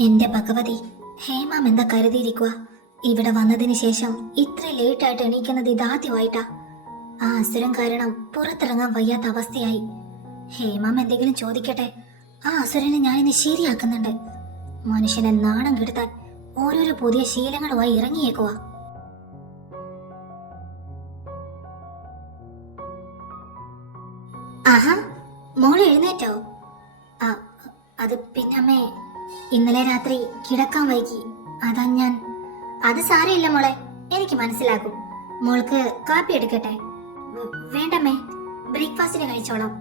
എന്റെ ഭഗവതി, ഹേമാം എന്താ കരുതിയിരിക്കുക? ഇവിടെ വന്നതിന് ശേഷം ഇത്ര ലേറ്റായിട്ട് എണീക്കുന്നത് ഇതാദ്യമായിട്ടാ. ആ അസുരൻ കാരണം പുറത്തിറങ്ങാൻ വയ്യാത്ത അവസ്ഥയായി. ഹേമാം എന്തെങ്കിലും ചോദിക്കട്ടെ, ആ അസുരനെ ഞാനിന്ന് ശരിയാക്കുന്നുണ്ട്. മനുഷ്യനെ നാണം കെടുത്താൻ ഓരോരോ പുതിയ ശീലങ്ങളുമായി ഇറങ്ങിയേക്കുക. ആഹാ, മോള് എഴുന്നേറ്റോ? ആ, അത് പിന്നമ്മേ, ഇന്നലെ രാത്രി കിടക്കാൻ വൈകി, അതാ ഞാൻ. അത് സാരമില്ല മോളെ, എനിക്ക് മനസ്സിലാകും. മോൾക്ക് കാപ്പി എടുക്കട്ടെ? വേണ്ടമ്മേ, ബ്രേക്ക്ഫാസ്റ്റിന് കഴിച്ചോളാം.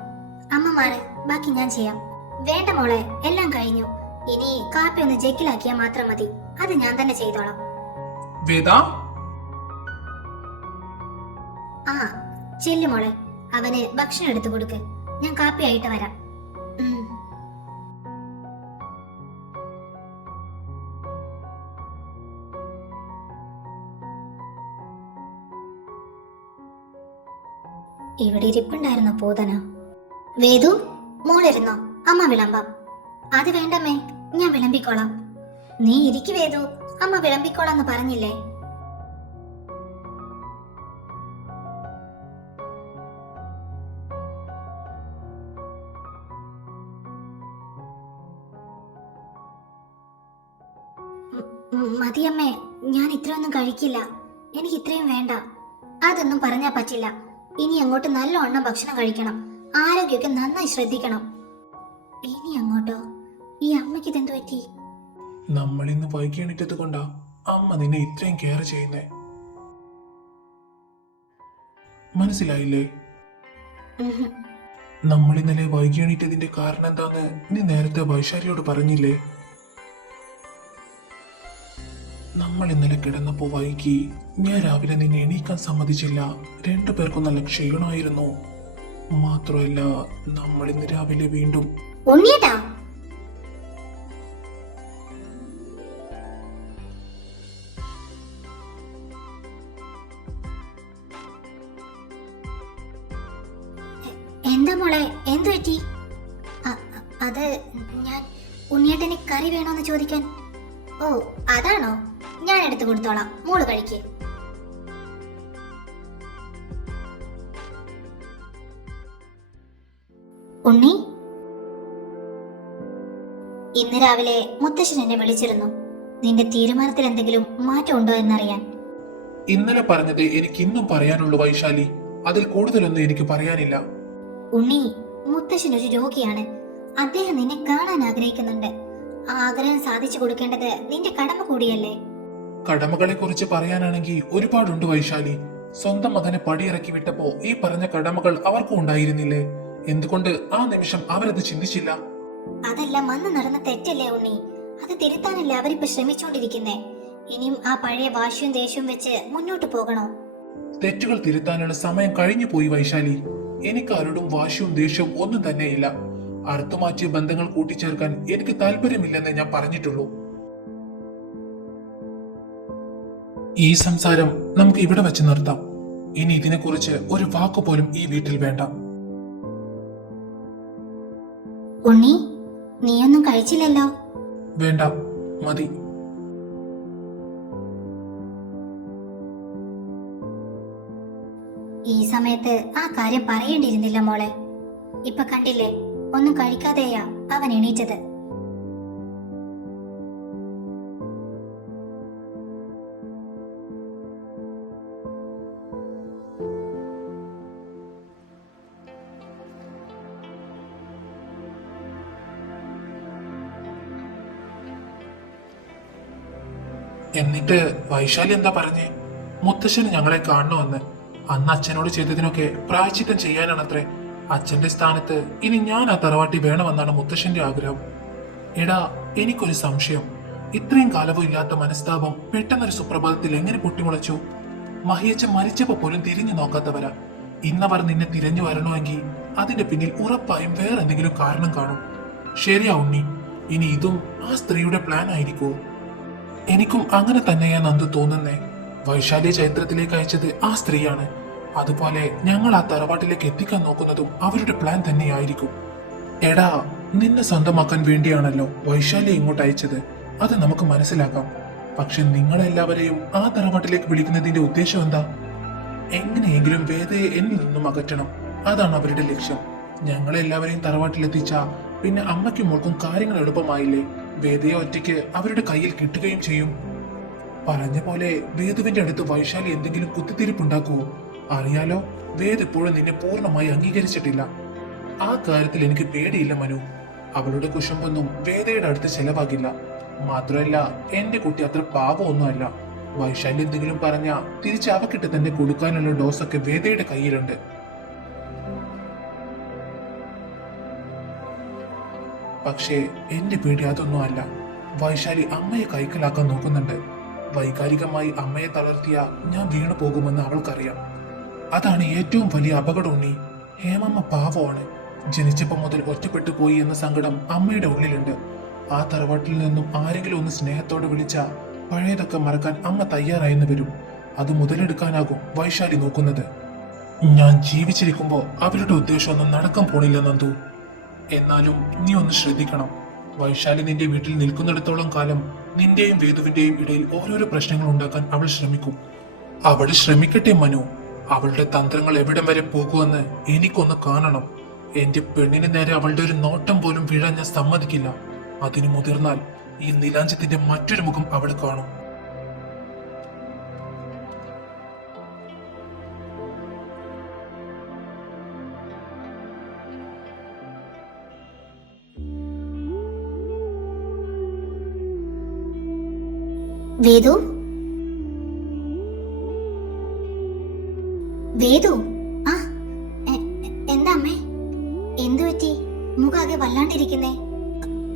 അമ്മമാരെ ബാക്കി ഞാൻ ചെയ്യാം. വേണ്ട മോളെ, എല്ലാം കഴിഞ്ഞു. ഇനി കാപ്പി ഒന്ന് ജഗ്ഗിലാക്കിയാൽ മാത്രം മതി. അത് ഞാൻ തന്നെ ചെയ്തോളാം. ആ ചെല്ലു മോളെ, അവന് ഭക്ഷണം എടുത്തു കൊടുക്ക്. ഞാൻ കാപ്പി ആയിട്ട് വരാം. ഇവിടെ ഇരിപ്പുണ്ടായിരുന്നോ പൂതന? വേദു, മോളിരുന്നോ? അമ്മ വിളമ്പാം. അത് വേണ്ടമ്മേ, ഞാൻ വിളമ്പിക്കോളാം. നീ ഇരിക്കു വേദു, അമ്മ വിളമ്പിക്കോളാന്ന് പറഞ്ഞില്ലേ? മതിയമ്മേ, ഞാൻ ഇത്രയൊന്നും കഴിക്കില്ല. എനിക്ക് ഇത്രയും വേണ്ട. അതൊന്നും പറഞ്ഞാ പറ്റില്ല. ഇനി അങ്ങോട്ട് നല്ലവണ്ണം ഭക്ഷണം കഴിക്കണം. ആരോഗ്യമൊക്കെ നന്നായി ശ്രദ്ധിക്കണം. ഇനി അങ്ങോട്ടോ? ഈ അമ്മയ്ക്ക് ഇതെന്തു പറ്റി? നമ്മൾ ഇന്ന് വൈകി എണീറ്റത് കൊണ്ടാ അമ്മ നിന്നെ ഇത്രയും കെയർ ചെയ്യുന്നേ. മനസ്സിലായില്ലേ? നമ്മൾ ഇന്നലെ വൈകി എണീറ്റതിന്റെ കാരണം എന്താന്ന് നീ നേരത്തെ വൈശാലിയോട് പറഞ്ഞില്ലേ? നമ്മൾ ഇന്നലെ കിടന്നപ്പോ വൈകി ഞാൻ രാവിലെ നിന്നെ എണീക്കാൻ സമ്മതിച്ചില്ല. രണ്ടുപേർക്കും നല്ല ക്ഷീണമായിരുന്നു. മാത്രമല്ല, നമ്മൾ ഇന്ന് രാവിലെ വീണ്ടും എന്താ മോളെ, എന്തു പറ്റി? അത് ഞാൻ ഉണ്ണിയേട്ടന് കറി വേണോന്ന് ചോദിക്കാൻ. ഓ, അതാണോ? ഞാൻ എടുത്തു കൊടുത്തോളാം, മോള് കഴിക്ക്. ഉണ്ണി, ഇന്ന് രാവിലെ മുത്തശ്ശൻ എന്നെ വിളിച്ചിരുന്നു. നിന്റെ തീരുമാനത്തിൽ എന്തെങ്കിലും മാറ്റം ഉണ്ടോ എന്നറിയാൻ. ഇന്നലെ പറഞ്ഞത് എനിക്ക് ഇന്നും പറയാനുള്ളൂ വൈശാലി. അതിൽ കൂടുതലൊന്നും എനിക്ക് പറയാനില്ല. ഉണ്ണി, മുത്തശ്ശൻ ഒരു രോഗിയാണ്. അദ്ദേഹം നിന്നെ കാണാൻ ആഗ്രഹിക്കുന്നുണ്ട്. ആ ആഗ്രഹം സാധിച്ചു കൊടുക്കേണ്ടത് നിന്റെ കടമ കൂടിയല്ലേ? കടമകളെ കുറിച്ച് പറയാനാണെങ്കിൽ ഒരുപാടുണ്ട് വൈശാലി. സ്വന്തം മകനെ പടിയിറക്കി വിട്ടപ്പോ ഈ പറഞ്ഞ കടമകൾ അവർക്കും ഉണ്ടായിരുന്നില്ലേ? എന്തുകൊണ്ട് ആ നിമിഷം അവരത് ചിന്തിച്ചില്ല? അതെല്ലാം അന്ന് നടന്ന തെറ്റല്ലേ ഉണ്ണി? അത് തിരുത്താനല്ലേ അവരിപ്പോ ശ്രമിച്ചോണ്ടിരിക്കുന്നേ. ഇനിയും ആ പഴയ വാശിയും ദേഷ്യവും വെച്ച് മുന്നോട്ട് പോകണോ? തെറ്റുകൾ തിരുത്താനുള്ള സമയം കഴിഞ്ഞു പോയി വൈശാലി. എനിക്ക് ആരോടും വാശിയും ദേഷ്യവും ഒന്നും തന്നെയില്ല. അറുത്തുമാറ്റിയ ബന്ധങ്ങൾ കൂട്ടിച്ചേർക്കാൻ എനിക്ക് താല്പര്യമില്ലെന്ന് ഞാൻ പറഞ്ഞിട്ടുള്ളൂ. ഈ സംസാരം നമുക്ക് ഇവിടെ വെച്ച് നിർത്താം. ഇനി ഇതിനെക്കുറിച്ച് ഒരു വാക്കുപോലും ഈ വീട്ടിൽ വേണ്ട. ഉണ്ണി, നീയൊന്നും കഴിച്ചില്ലല്ലോ? വേണ്ട, മതി. ഈ സമയത്ത് ആ കാര്യം പറയേണ്ടിയിരുന്നില്ല മോളെ. ഇപ്പൊ കണ്ടില്ലേ, ഒന്നും കഴിക്കാതെയാ അവൻ എണീറ്റത്. എന്നിട്ട് വൈശാലി എന്താ പറഞ്ഞേ? മുത്തശ്ശന് ഞങ്ങളെ കാണണമെന്ന്. അന്ന് അച്ഛനോട് ചെയ്തതിനൊക്കെ പ്രായച്ചിത്തം ചെയ്യാനാണത്രേ. അച്ഛന്റെ സ്ഥാനത്ത് ഇനി ഞാൻ ആ തറവാട്ടി വേണമെന്നാണ് മുത്തശ്ശന്റെ ആഗ്രഹം. എടാ, എനിക്കൊരു സംശയം. ഇത്രയും കാലവും ഇല്ലാത്ത മനസ്താപം പെട്ടെന്നൊരു സുപ്രഭാതത്തിൽ എങ്ങനെ പൊട്ടിമുളച്ചു? മഹിയച്ഛൻ മരിച്ചപ്പോ പോലും തിരിഞ്ഞു നോക്കാത്തവരാ. ഇന്നവർ നിന്നെ തിരഞ്ഞു വരണമെങ്കിൽ അതിന്റെ പിന്നിൽ ഉറപ്പായും വേറെന്തെങ്കിലും കാരണം കാണും. ശരിയാ ഉണ്ണി, ഇനി ഇതും ആ സ്ത്രീയുടെ പ്ലാൻ ആയിരിക്കുമോ? എനിക്കും അങ്ങനെ തന്നെയാ നന്ദു തോന്നുന്നേ. വൈശാലിയെ ചൈത്രത്തിലേക്ക് അയച്ചത് ആ സ്ത്രീയാണ്. അതുപോലെ ഞങ്ങൾ ആ തറവാട്ടിലേക്ക് എത്തിക്കാൻ നോക്കുന്നതും അവരുടെ പ്ലാൻ തന്നെയായിരിക്കും. എടാ, നിന്നെ സ്വന്തമാക്കാൻ വേണ്ടിയാണല്ലോ വൈശാലിയെ ഇങ്ങോട്ട് അയച്ചത്. അത് നമുക്ക് മനസ്സിലാക്കാം. പക്ഷെ നിങ്ങളെല്ലാവരെയും ആ തറവാട്ടിലേക്ക് വിളിക്കുന്നതിന്റെ ഉദ്ദേശം എന്താ? എങ്ങനെയെങ്കിലും വേദയെ എന്നിൽ നിന്നും അകറ്റണം. അതാണ് അവരുടെ ലക്ഷ്യം. ഞങ്ങളെല്ലാവരെയും തറവാട്ടിലെത്തിച്ച പിന്നെ അമ്മയ്ക്കും മോൾക്കും കാര്യങ്ങൾ എളുപ്പമായില്ലേ? വേദയെ ഒറ്റയ്ക്ക് അവരുടെ കയ്യിൽ കിട്ടുകയും ചെയ്യും. പറഞ്ഞ പോലെ വേദുവിന്റെ അടുത്ത് വൈശാലി എന്തെങ്കിലും കുത്തിത്തിരിപ്പുണ്ടാക്കുവോ? അറിയാലോ, വേദ് ഇപ്പോഴും നിന്നെ പൂർണ്ണമായി അംഗീകരിച്ചിട്ടില്ല. ആ കാര്യത്തിൽ എനിക്ക് പേടിയില്ല മനു. അവളുടെ കുശുമ്പൊന്നും വേദയുടെ അടുത്ത് ചെലവാകില്ല. മാത്രമല്ല, എന്റെ കുട്ടി അത്ര പാവമൊന്നുമല്ല. വൈശാലി എന്തെങ്കിലും പറഞ്ഞാ തിരിച്ച് അവക്കിട്ട് തന്നെ കൊടുക്കാനുള്ള ഡോസൊക്കെ വേദയുടെ കയ്യിലുണ്ട്. പക്ഷേ എന്റെ പേടി അതൊന്നും അല്ല. വൈശാലി അമ്മയെ കൈക്കലാക്കാൻ നോക്കുന്നുണ്ട്. വൈകാരികമായി അമ്മയെ തളർത്തിയ ഞാൻ വീണു പോകുമെന്ന് അവൾക്കറിയാം. അതാണ് ഏറ്റവും വലിയ അപകടം ഉണ്ണി. ഹേമമ്മ പാവമാണ്. ജനിച്ചപ്പോൾ മുതൽ ഒറ്റപ്പെട്ടു പോയി എന്ന സങ്കടം അമ്മയുടെ ഉള്ളിലുണ്ട്. ആ തറവാട്ടിൽ നിന്നും ആരെങ്കിലും ഒന്ന് സ്നേഹത്തോടെ വിളിച്ച പഴയതൊക്കെ മറക്കാൻ അമ്മ തയ്യാറായെന്ന് വരും. അത് മുതലെടുക്കാനാകും വൈശാലി നോക്കുന്നത്. ഞാൻ ജീവിച്ചിരിക്കുമ്പോ അവരുടെ ഉദ്ദേശമൊന്നും നടക്കാൻ പോണില്ല നന്ദു. എന്നാലും നീ ഒന്ന് ശ്രദ്ധിക്കണം. വൈശാലി നിന്റെ വീട്ടിൽ നിൽക്കുന്നിടത്തോളം കാലം നിന്റെയും വേദുവിന്റെയും ഇടയിൽ ഓരോരോ പ്രശ്നങ്ങൾ ഉണ്ടാക്കാൻ അവൾ ശ്രമിക്കും. അവൾ ശ്രമിക്കട്ടെ മനു. അവളുടെ തന്ത്രങ്ങൾ എവിടം വരെ പോകുമെന്ന് എനിക്കൊന്ന് കാണണം. എന്റെ പെണ്ണിന് നേരെ അവളുടെ ഒരു നോട്ടം പോലും വീഴാൻ ഞാൻ സമ്മതിക്കില്ല. അതിന് മുതിർന്നാൽ ഈ നീലാഞ്ചത്തിന്റെ മറ്റൊരു മുഖം അവൾ കാണും. വേദു, വേദു, ആ എന്താ അമ്മേ? എന്തു പറ്റി? മുഖാകെ വല്ലാണ്ടിരിക്കുന്നേ.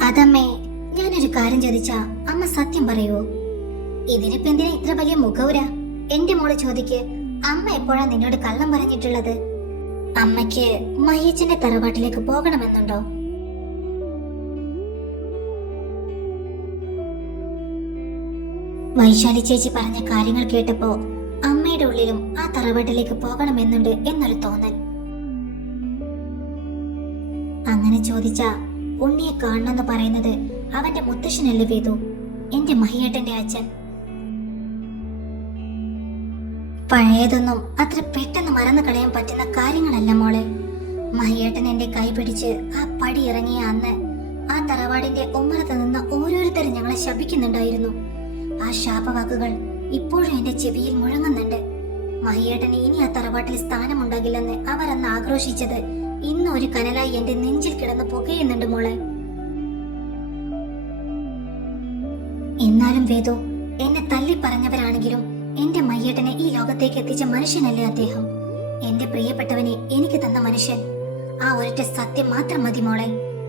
അതമ്മേ, ഞാനൊരു കാര്യം ചോദിച്ചാ അമ്മ സത്യം പറയുവോ? ഇതിനിപ്പോ എന്തിനാ ഇത്ര വലിയ മുഖവുര? എന്റെ മോള് ചോദിക്ക്, അമ്മ എപ്പോഴാ നിന്നോട് കള്ളം പറഞ്ഞിട്ടുള്ളത്? അമ്മയ്ക്ക് മയ്യച്ചന്റെ തറവാട്ടിലേക്ക് പോകണമെന്നുണ്ടോ? വൈശാലി ചേച്ചി പറഞ്ഞ കാര്യങ്ങൾ കേട്ടപ്പോ അമ്മയുടെ ഉള്ളിലും ആ തറവാട്ടിലേക്ക് പോകണമെന്നുണ്ട് എന്നൊരു തോന്നൽ. അങ്ങനെ ചോദിച്ചാ ഉണ്ണിയെ കാണണമെന്ന് പറയുന്നത് അവന്റെ മുത്തശ്ശനല്ലേ വേദു, എന്റെ മഹിയേട്ടന്റെ അച്ഛൻ. പഴയതൊന്നും അത്ര പെട്ടെന്ന് മറന്നു കളയാൻ പറ്റുന്ന കാര്യങ്ങളല്ല മോളെ. മഹിയേട്ടൻ എന്റെ കൈ പിടിച്ച് ആ പടി ഇറങ്ങിയ അന്ന് ആ തറവാടിന്റെ ഉമ്മറത്ത് നിന്ന് ഓരോരുത്തരും ഞങ്ങളെ ശപിക്കുന്നുണ്ടായിരുന്നു. ആ ശാപവാക്കുകൾ ഇപ്പോഴും എന്റെ ചെവിയിൽ മുഴങ്ങുന്നുണ്ട്. മഹിയേട്ടന് ഇനി ആ തറവാട്ടിൽ സ്ഥാനമുണ്ടാകില്ലെന്ന് അവർ അന്ന് ആക്രോശിച്ചത് ഇന്ന് ഒരു കനലായി എന്റെ നെഞ്ചിൽ കിടന്ന് പുകയുന്നുണ്ട് മോളെ. എന്നാലും വേദു, എന്നെ തല്ലി പറഞ്ഞവരാണെങ്കിലും എന്റെ മയ്യേട്ടനെ ഈ ലോകത്തേക്ക് എത്തിച്ച മനുഷ്യനല്ലേ അദ്ദേഹം. എന്റെ പ്രിയപ്പെട്ടവനെ എനിക്ക് തന്ന മനുഷ്യൻ. ആ ഒരൊറ്റ സത്യം മാത്രം മതി മോളെ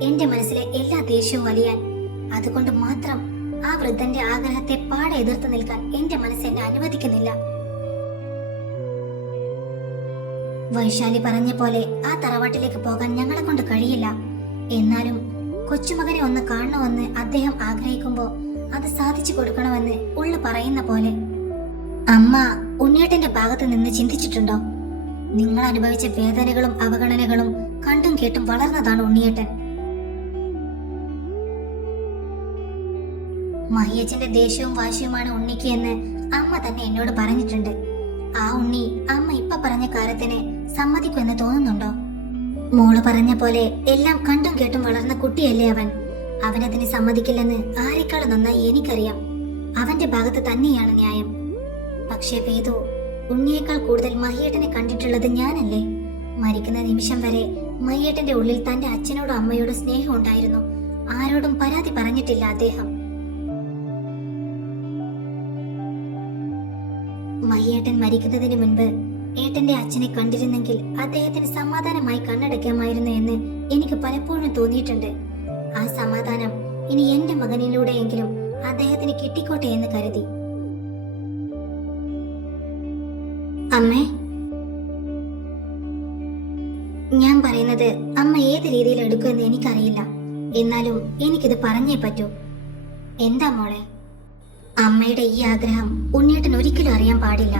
എന്റെ മനസ്സിലെ എല്ലാ ദേഷ്യവും വലിയാൻ. അതുകൊണ്ട് മാത്രം ആ വൃദ്ധന്റെ ആഗ്രഹത്തെ പാടെ എതിർത്ത് നിൽക്കാൻ എന്റെ മനസ്സ് എന്നെ അനുവദിക്കുന്നില്ല. വൈശാലി പറഞ്ഞ പോലെ ആ തറവാട്ടിലേക്ക് പോകാൻ ഞങ്ങളെ കൊണ്ട് കഴിയില്ല. എന്നാലും കൊച്ചുമകനെ ഒന്ന് കാണണമെന്ന് അദ്ദേഹം ആഗ്രഹിക്കുമ്പോ അത് സാധിച്ചു കൊടുക്കണമെന്ന് ഉള്ളു പറയുന്ന പോലെ. അമ്മ ഉണ്ണിയേട്ടന്റെ ഭാഗത്ത് നിന്ന് ചിന്തിച്ചിട്ടുണ്ടോ? നിങ്ങൾ അനുഭവിച്ച വേദനകളും അവഗണനകളും കണ്ടും കേട്ടും വളർന്നതാണ് ഉണ്ണിയേട്ടൻ. മഹിയച്ചന്റെ ദേഷ്യവും വാശിയുമാണ് ഉണ്ണിക്ക് എന്ന് അമ്മ തന്നെ എന്നോട് പറഞ്ഞിട്ടുണ്ട്. ആ ഉണ്ണി അമ്മ ഇപ്പൊ പറഞ്ഞ കാര്യത്തിന് സമ്മതിക്കുമെന്ന് തോന്നുന്നുണ്ടോ? മോള് പറഞ്ഞ പോലെ എല്ലാം കണ്ടും കേട്ടും വളർന്ന കുട്ടിയല്ലേ അവൻ. അവനതിന് സമ്മതിക്കില്ലെന്ന് ആരെക്കാളും നന്നായി എനിക്കറിയാം. അവന്റെ ഭാഗത്ത് തന്നെയാണ് ന്യായം. പക്ഷേ വേദു, ഉണ്ണിയേക്കാൾ കൂടുതൽ മഹിയേട്ടനെ കണ്ടിട്ടുള്ളത് ഞാനല്ലേ. മരിക്കുന്ന നിമിഷം വരെ മഹിയേട്ടന്റെ ഉള്ളിൽ തന്റെ അച്ഛനോടും അമ്മയോടും സ്നേഹം ഉണ്ടായിരുന്നു. ആരോടും പരാതി പറഞ്ഞിട്ടില്ല അദ്ദേഹം. മഹിയേട്ടൻ മരിക്കുന്നതിന് മുൻപ് ഏട്ടന്റെ അച്ഛനെ കണ്ടിരുന്നെങ്കിൽ അദ്ദേഹത്തിന് സമാധാനമായി കണ്ണടയ്ക്കാമായിരുന്നു എന്ന് എനിക്ക് പലപ്പോഴും തോന്നിയിട്ടുണ്ട്. ആ സമാധാനം ഇനി എന്റെ മകനിലൂടെയെങ്കിലും അദ്ദേഹത്തിന് കിട്ടിക്കോട്ടെ എന്ന് കരുതി. അമ്മേ, ഞാൻ പറയുന്നത് അമ്മ ഏത് രീതിയിൽ എടുക്കുമെന്ന് എനിക്കറിയില്ല. എന്നാലും എനിക്കിത് പറഞ്ഞേ പറ്റൂ. എന്താ മോളെ? അമ്മയുടെ ഈ ആഗ്രഹം ഉണ്ണിയേട്ടൻ ഒരിക്കലും അറിയാൻ പാടില്ല.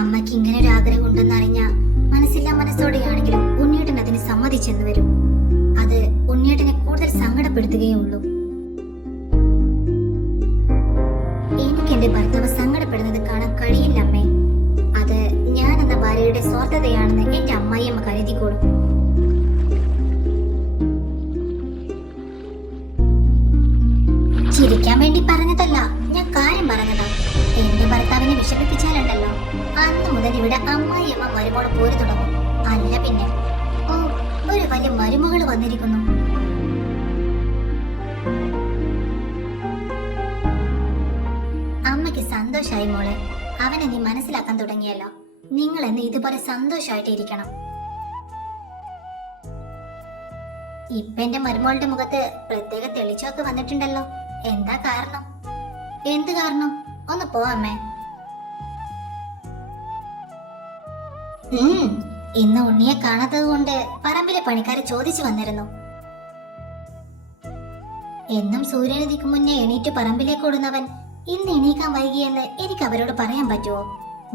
അമ്മയ്ക്ക് ഇങ്ങനെ ഒരു ആഗ്രഹം ഉണ്ടെന്നറിഞ്ഞ മനസ്സില്ലാ മനസ്സോടെയാണെങ്കിലും ഉണ്ണിയേട്ടൻ അതിന് സമ്മതിക്കും. ഓടിച്ചെന്ന് വരും. അത് ഉണ്ണിയേട്ടനെ കൂടുതൽ സങ്കടപ്പെടുത്തുകയേ ഉള്ളൂ. എനിക്ക് എന്റെ ഭർത്താവ് സങ്കടപ്പെടുന്നത് കാണാൻ കഴിയില്ല അമ്മേ. അത് ഞാൻ എന്ന ഭാര്യയുടെ സ്വാർത്ഥതയാണെന്ന് എന്റെ അമ്മായിയമ്മ കരുതിക്കോളും. ചിരിക്കാൻ വേണ്ടി പറഞ്ഞതല്ല, ഞാൻ കാര്യം പറഞ്ഞതാ. എന്റെ ഭർത്താവിനെ വിഷമിപ്പിച്ചാലുണ്ടല്ലോ, അന്ന് മുതൽ ഇവിടെ അമ്മായിയമ്മ മരുമോളെ പോരി തുടങ്ങും. അല്ല പിന്നെ, ഓ, ഒരു വലിയ മരുമകള് വന്നിരിക്കുന്നു. അമ്മയ്ക്ക് സന്തോഷായി മോളെ. അവനെ നീ മനസ്സിലാക്കാൻ തുടങ്ങിയല്ലോ. നിങ്ങൾ എന്ന് ഇതുപോലെ സന്തോഷമായിട്ട് ഇരിക്കണം. ഇപ്പൊ എന്റെ മരുമോളുടെ മുഖത്ത് പ്രത്യേക തെളിച്ചമൊക്കെ വന്നിട്ടുണ്ടല്ലോ. എന്താ കാരണം? എന്ത് കാരണം? ഒന്ന് പോ അമ്മേ. ഇന്ന് ഉണ്ണിയെ കാണാത്തത് കൊണ്ട് പറമ്പിലെ പണിക്കാരെ ചോദിച്ചു വന്നിരുന്നു. എന്നും സൂര്യനുദിക്കും മുന്നേ എണീറ്റ് പറമ്പിലേക്ക് ഓടുന്നവൻ ഇന്ന് എണീക്കാൻ വൈകിയെന്ന് എനിക്ക് അവരോട് പറയാൻ പറ്റുമോ?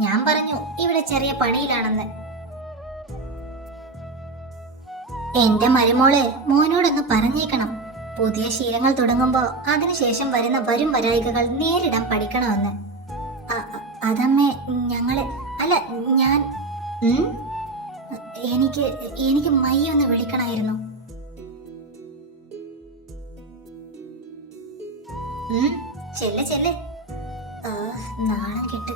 ഞാൻ പറഞ്ഞു ഇവിടെ ചെറിയ പണിയിലാണെന്ന്. എന്റെ മരുമോള് മോനോടൊന്ന് പറഞ്ഞേക്കണം, പുതിയ ശീലങ്ങൾ തുടങ്ങുമ്പോ അതിനുശേഷം വരുന്ന വരും വരായികകൾ നേരിടാൻ പഠിക്കണമെന്ന്. അതമ്മേ, ഞങ്ങള് അല്ല ഞാൻ എനിക്ക് മയ്യൊന്ന് വിളിക്കണമായിരുന്നു. ചെല്ല് ചെല്ല്. നാണം കെട്ട്.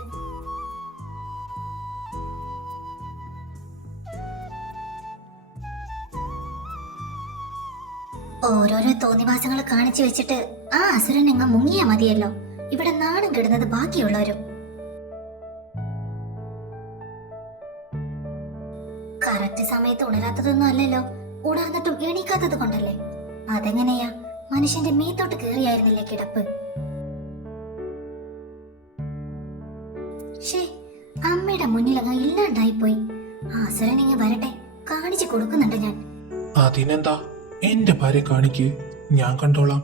ഓരോരോ തോന്നിവാസങ്ങൾ കാണിച്ചു വെച്ചിട്ട് ആ അസുരൻ എങ്ങ മുങ്ങിയാ മതിയല്ലോ. ഇവിടെ നാണം കെടുന്നത് ബാക്കിയുള്ളവരും. കറക്റ്റ് സമയത്ത് ഉണരാത്തതൊന്നും അല്ലല്ലോ, ഉണർന്നിട്ടും എണീക്കാത്തത് കൊണ്ടല്ലേ. അതെങ്ങനെയാ? മനുഷ്യന്റെ മീത്തോട്ട് കേറിയായിരുന്നില്ലേ കിടപ്പ്? ഷേ, അമ്മയുടെ മുന്നിൽ അങ്ങ് ഇല്ലാണ്ടായിപ്പോയി. ആ അസുരൻ ഇങ്ങ് വരട്ടെ, കാണിച്ചു കൊടുക്കുന്നുണ്ട് ഞാൻ. അതിനെന്താ, എന്റെ ഭാര്യ കാണിക്ക്, ഞാൻ കണ്ടോളാം.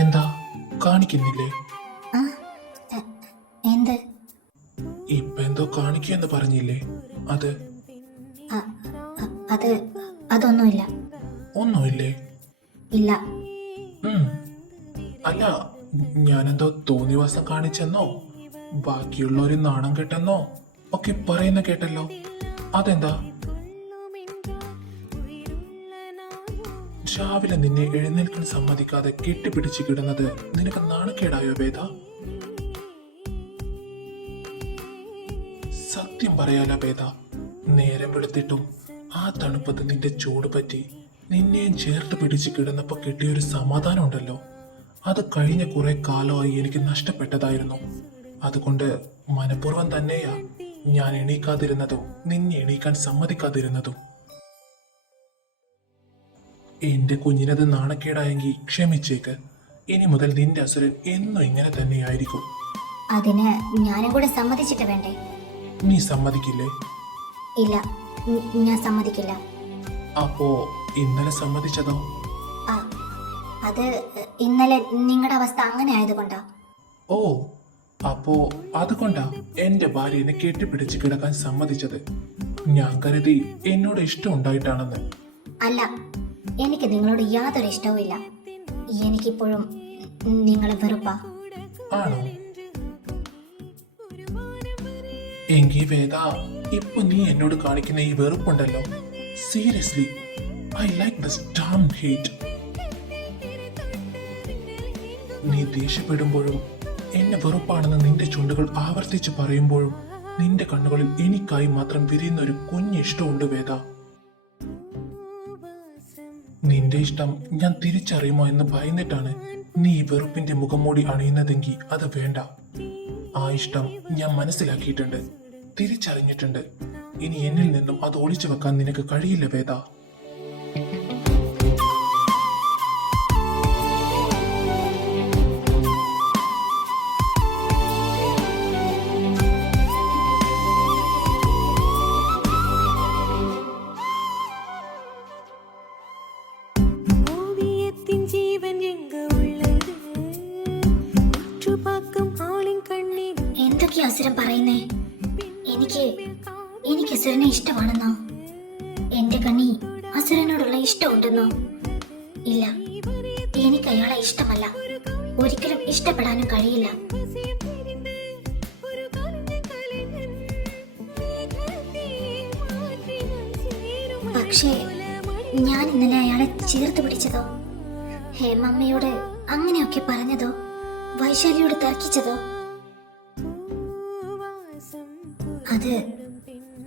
എന്താ കാണിക്കുന്നില്ലേ? എന്ത്? ഇപ്പൊ എന്തോ കാണിക്കുമെന്ന് പറഞ്ഞില്ലേ? അതൊന്നുമില്ല. ഒന്നുമില്ലേ? ഇല്ല. അല്ല, ഞാനെന്തോ തോന്നിവാസം കാണിച്ചെന്നോ ബാക്കിയുള്ളവര് നാണം കെട്ടെന്നോ ഒക്കെ പറയുന്ന കേട്ടല്ലോ. അതെന്താ? രാവിലെ നിന്നെ എഴുന്നേൽക്കാൻ സമ്മതിക്കാതെ കെട്ടിപ്പിടിച്ച് കിടന്നത് നിനക്ക് നാണക്കേടായോ വേദ? സത്യം പറയാല വേദ, നേരം വെളുത്തിട്ടും ആ തണുപ്പത്ത് നിന്റെ ചൂട് പറ്റി നിന്നെയും ചേർത്ത് പിടിച്ച് കിടന്നപ്പോ കിട്ടിയൊരു സമാധാനം ഉണ്ടല്ലോ, അത് കഴിഞ്ഞ കുറെ കാലമായി എനിക്ക് നഷ്ടപ്പെട്ടതായിരുന്നു. അതുകൊണ്ട് മനഃപൂർവ്വം തന്നെയാ ഞാൻ എണീക്കാതിരുന്നതും നിന്നെ എണീക്കാൻ സമ്മതിക്കാതിരുന്നതും. എന്റെ കുഞ്ഞിനത് നാണക്കേടായെങ്കിൽ ക്ഷമിച്ചേക്ക്. ഇനി മുതൽ നിന്റെ അസുരൻ എന്നും ഇങ്ങനെ തന്നെയായിരിക്കും. അതിന് ഞാനും കൂടെ സമ്മതിച്ചിട്ട് വേണ്ടേ? നീ സമ്മതിക്കില്ലേ? ഇല്ല, ഞാൻ സമ്മതിക്കില്ല. അപ്പോ ഇന്നലെ സമ്മതിച്ചതോ? അത് ഇന്നലെ നിങ്ങളുടെ അവസ്ഥ അങ്ങനെ ആയതുകൊണ്ടാ. ഓ, അപ്പോ അതുകൊണ്ടാ എന്റെ ഭാര്യനെ കെട്ടിപ്പിടിച്ച് കിടക്കാൻ സമ്മതിച്ചത്. ഞാൻ കരുതി എന്നോട് ഇഷ്ടം ഉണ്ടായിട്ടാണെന്ന്. അല്ല, എനിക്ക് നിങ്ങളോട് യാതൊരു ഇഷ്ടവും ഇല്ല. എനിക്കിപ്പോഴും നിങ്ങളെ വെറുപ്പാ. ആണോ? എങ്കി വേദ, ഇപ്പൊ നീ എന്നോട് കാണിക്കുന്ന ഈ വെറുപ്പുണ്ടല്ലോ, seriously I like this damn hate. നീ ദേഷ്യപ്പെടുമ്പോഴും എന്നെ വെറുപ്പാണെന്ന് നിന്റെ ചുണ്ടുകൾ ആവർത്തിച്ച് പറയുമ്പോഴും നിന്റെ കണ്ണുകളിൽ എനിക്കായി മാത്രം വിരിയുന്ന ഒരു കുഞ്ഞ് ഇഷ്ടമുണ്ട് വേദ. നിന്റെ ഇഷ്ടം ഞാൻ തിരിച്ചറിയുമോ എന്ന് ഭയന്നിട്ടാണ് നീ ഈ വെറുപ്പിന്റെ മുഖംമൂടി അണിയുന്നതെങ്കിൽ അത് വേണ്ട. ആ ഇഷ്ടം ഞാൻ മനസ്സിലാക്കിയിട്ടുണ്ട്, തിരിച്ചറിഞ്ഞിട്ടുണ്ട്. ഇനി എന്നിൽ നിന്നും അത് ഒളിച്ചു വെക്കാൻ നിനക്ക് കഴിയില്ല വേദ. എന്തൊക്കെയാ അസുരൻ പറയുന്നേ? എനിക്ക് എനിക്ക് അസുരനെ ഇഷ്ടമാണെന്നോ? എന്റെ കണ്ണി അസുരനോടുള്ള ഇഷ്ടമുണ്ടെന്നോ? ഇല്ല, എനിക്ക് അയാളെ ഇഷ്ടമല്ല. ഒരിക്കലും ഇഷ്ടപ്പെടാനും കഴിയില്ല. പക്ഷേ ഞാൻ ഇന്നലെ അയാളെ ചേർത്ത് പിടിച്ചതോ, ഹേമമ്മയോട് അങ്ങനെയൊക്കെ പറഞ്ഞതോ, വൈശാലിയോട് തർക്കിച്ചതോ,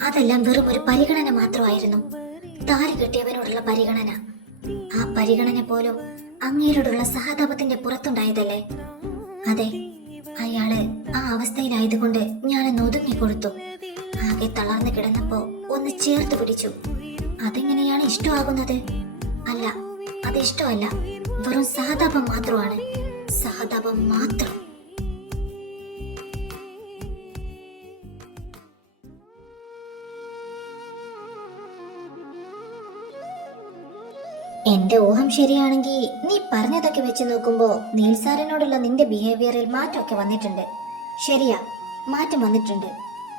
അതെല്ലാം വെറും ഒരു പരിഗണന മാത്രമായിരുന്നു. താലി കെട്ടിയവനോടുള്ള പരിഗണന. ആ പരിഗണന പോലും അങ്ങേരോടുള്ള സഹതാപത്തിന്റെ പുറത്തുണ്ടായതല്ലേ? അതെ, അയാള് ആ അവസ്ഥയിലായതുകൊണ്ട് ഞാനൊന്ന് ഒതുങ്ങിക്കൊടുത്തു. ആകെ തളർന്നു കിടന്നപ്പോ ഒന്ന് ചേർത്ത് പിടിച്ചു. അതെങ്ങനെയാണ് ഇഷ്ടമാകുന്നത്? അല്ല, അത് ഇഷ്ടമല്ല. വെറും സഹതാപം മാത്രമാണ്. സഹതാപം മാത്രം. എന്റെ ഊഹം ശരിയാണെങ്കിൽ നീ പറഞ്ഞതൊക്കെ വെച്ച് നോക്കുമ്പോ നീൽസാറിനോടുള്ള നിന്റെ ബിഹേവിയറിൽ മാറ്റമൊക്കെ വന്നിട്ടുണ്ട്. ശരിയാ, മാറ്റം വന്നിട്ടുണ്ട്.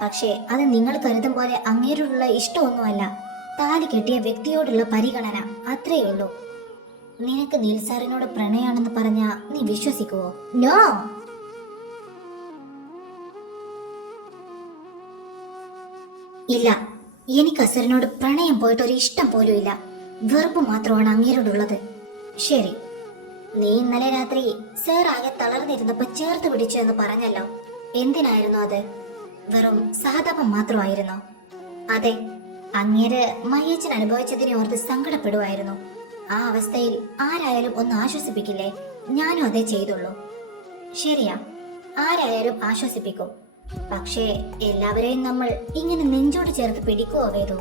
പക്ഷേ അത് നിങ്ങൾ കരുതും പോലെ അങ്ങേരോടുള്ള ഇഷ്ടമൊന്നുമല്ല. താലി കെട്ടിയ വ്യക്തിയോടുള്ള പരിഗണന, അത്രയേ ഉള്ളൂ. നിനക്ക് നീൽസാറിനോട് പ്രണയാണെന്ന് പറഞ്ഞാ നീ വിശ്വസിക്കുവോ? നോ. ഇല്ല, എനിക്ക് അസുരനോട് പ്രണയം പോയിട്ട് ഒരു ഇഷ്ടം പോലും ഇല്ല. വെറുപ്പ് മാത്രമാണ് അങ്ങേരോടുള്ളത്. ശരി, നീ ഇന്നലെ രാത്രി സാർ ആകെ തളർന്നിരുന്നപ്പോ ചേർത്ത് പിടിച്ചു എന്ന് പറഞ്ഞല്ലോ. എന്തിനായിരുന്നു അത്? വെറും സഹതാപം മാത്രമായിരുന്നോ? അതെ, അങ്ങേര് മയ്യച്ചൻ അനുഭവിച്ചതിനെ ഓർത്ത് സങ്കടപ്പെടുമായിരുന്നു. ആ അവസ്ഥയിൽ ആരായാലും ഒന്ന് ആശ്വസിപ്പിക്കില്ലേ? ഞാനും അതേ ചെയ്തുള്ളൂ. ശരിയാ, ആരായാലും ആശ്വസിപ്പിക്കും. പക്ഷേ എല്ലാവരെയും നമ്മൾ ഇങ്ങനെ നെഞ്ചോട് ചേർത്ത് പിടിക്കുവോ വേദു?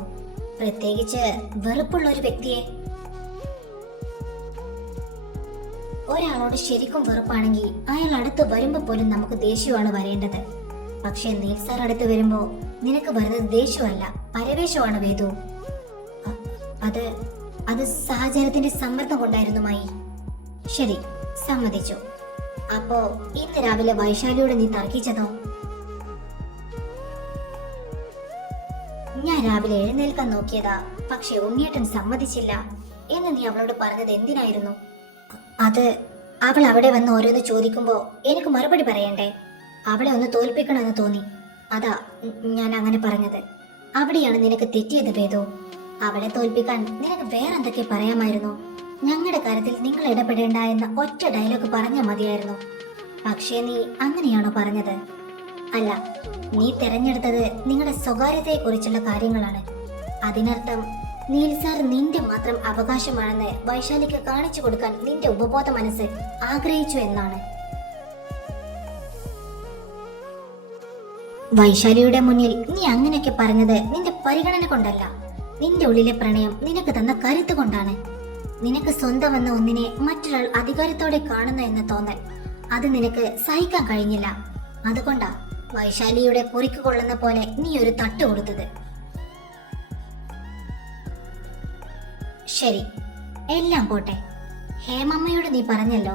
പ്രത്യേകിച്ച് വെറുപ്പുള്ള ഒരു വ്യക്തിയെ. ഒരാളോട് ശരിക്കും വെറുപ്പാണെങ്കിൽ അയാൾ അടുത്ത് വരുമ്പോ പോലും നമുക്ക് ദേഷ്യമാണ് വരേണ്ടത്. പക്ഷെ നീൽസാർ അടുത്ത് വരുമ്പോ നിനക്ക് വരുന്നത് ദേഷ്യമല്ല, പരവേശമാണ് വേദു. അത് സാഹചര്യത്തിന്റെ സമ്മർദ്ദം കൊണ്ടായിരുന്നു മായി. ശരി, സമ്മതിച്ചു. അപ്പോ ഇന്ന് രാവിലെ വൈശാലിയോട് നീ തർക്കിച്ചതോ? ഞാൻ രാവിലെ എഴുന്നേൽക്കാൻ നോക്കിയതാ, പക്ഷെ ഉണ്ണിയേട്ടൻ സമ്മതിച്ചില്ല എന്ന് നീ അവളോട് പറഞ്ഞത് എന്തിനായിരുന്നു? അത് അവൾ അവിടെ വന്ന് ഓരോന്ന് ചോദിക്കുമ്പോ എനിക്ക് മറുപടി പറയണ്ടേ? അവളെ ഒന്ന് തോൽപ്പിക്കണമെന്ന് തോന്നി, അതാ ഞാൻ അങ്ങനെ പറഞ്ഞത്. അവിടെയാണ് നിനക്ക് തെറ്റിയത് വേദു. അവളെ തോൽപ്പിക്കാൻ നിനക്ക് വേറെന്തൊക്കെ പറയാമായിരുന്നു? ഞങ്ങളുടെ കാര്യത്തിൽ നിങ്ങൾ ഇടപെടേണ്ട എന്ന ഒറ്റ ഡയലോഗ് പറഞ്ഞാൽ മതിയായിരുന്നു. പക്ഷേ നീ അങ്ങനെയാണോ പറഞ്ഞത്? അല്ല, നീ തെരഞ്ഞെടുത്തത് നിങ്ങളുടെ സ്വകാര്യതയെ കുറിച്ചുള്ള കാര്യങ്ങളാണ്. അതിനർത്ഥം നീൽസാർ നിന്റെ മാത്രം അവകാശമാണെന്ന് വൈശാലിക്ക് കാണിച്ചു കൊടുക്കാൻ നിന്റെ ഉപബോധ മനസ്സ് ആഗ്രഹിച്ചു എന്നാണ്. വൈശാലിയുടെ മുന്നിൽ നീ അങ്ങനെയൊക്കെ പറഞ്ഞത് നിന്റെ പരിഗണന കൊണ്ടല്ല. നിന്റെ ഉള്ളിലെ പ്രണയം നിനക്ക് തന്ന കരുത്ത് കൊണ്ടാണ്. നിനക്ക് സ്വന്തമെന്ന ഒന്നിനെ മറ്റൊരാൾ അധികാരത്തോടെ കാണുന്നു എന്ന തോന്നൽ, അത് നിനക്ക് സഹിക്കാൻ കഴിഞ്ഞില്ല. അതുകൊണ്ടാ വൈശാലിയുടെ കുറിക്ക് കൊള്ളുന്ന പോലെ നീ ഒരു തട്ട് കൊടുത്തത്. ശരി, എല്ലാം പോട്ടെ. ഹേമമ്മയോട് നീ പറഞ്ഞല്ലോ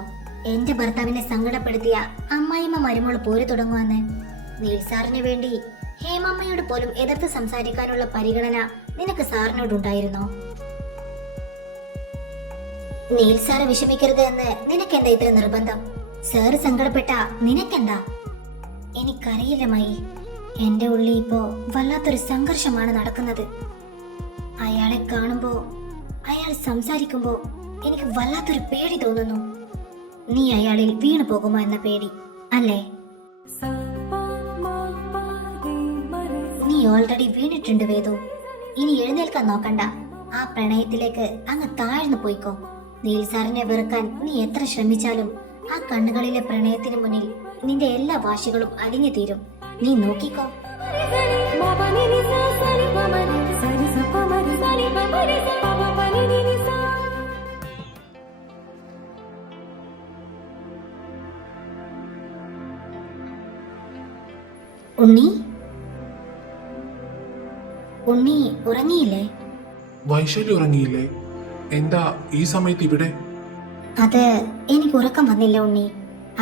എന്റെ ഭർത്താവിനെ സങ്കടപ്പെടുത്തിയ അമ്മായിമ്മ മരുമോൾ പോര് തുടങ്ങുമെന്ന്. നീൽസാറിന് വേണ്ടി ഹേമമ്മയോട് പോലും എതിർത്ത് സംസാരിക്കാനുള്ള പരിഗണന നിനക്ക് സാറിനോടുണ്ടായിരുന്നോ? നീൽസാറ് വിഷമിക്കരുത് എന്ന് നിനക്കെന്താ ഇത്ര നിർബന്ധം? സാറ് സങ്കടപ്പെട്ട നിനക്കെന്താ? എനിക്കറിയില്ല മായി, എന്റെ ഉള്ളിൽ ഇപ്പോ വല്ലാത്തൊരു സംഘർഷമാണ് നടക്കുന്നത്. അയാളെ കാണുമ്പോ, അയാൾ സംസാരിക്കുമ്പോ എനിക്ക് വല്ലാത്തൊരു പേടി തോന്നുന്നു. നീ അയാളിൽ വീണു പോകുമോ എന്ന പേടി അല്ലേ? നീ ഓൾറെഡി വീണിട്ടുണ്ട് വേദു. ഇനി എഴുന്നേൽക്കാൻ നോക്കണ്ട. ആ പ്രണയത്തിലേക്ക് അങ്ങ് താഴ്ന്നു പോയിക്കോ. നീൽസാറിനെ വെറുക്കാൻ നീ എത്ര ശ്രമിച്ചാലും ആ കണ്ണുകളിലെ പ്രണയത്തിന് മുന്നിൽ നിന്റെ എല്ലാ വാശികളും അലിഞ്ഞു തീരും. നീ നോക്കിക്കോ. ഉണ്ണി, ഉണ്ണി ഉറങ്ങിയില്ലേ? വൈശാലി ഉറങ്ങിയില്ലേ? എന്താ ഈ സമയത്ത് ഇവിടെ? അത് എനിക്ക് ഉറക്കം വന്നില്ല ഉണ്ണി.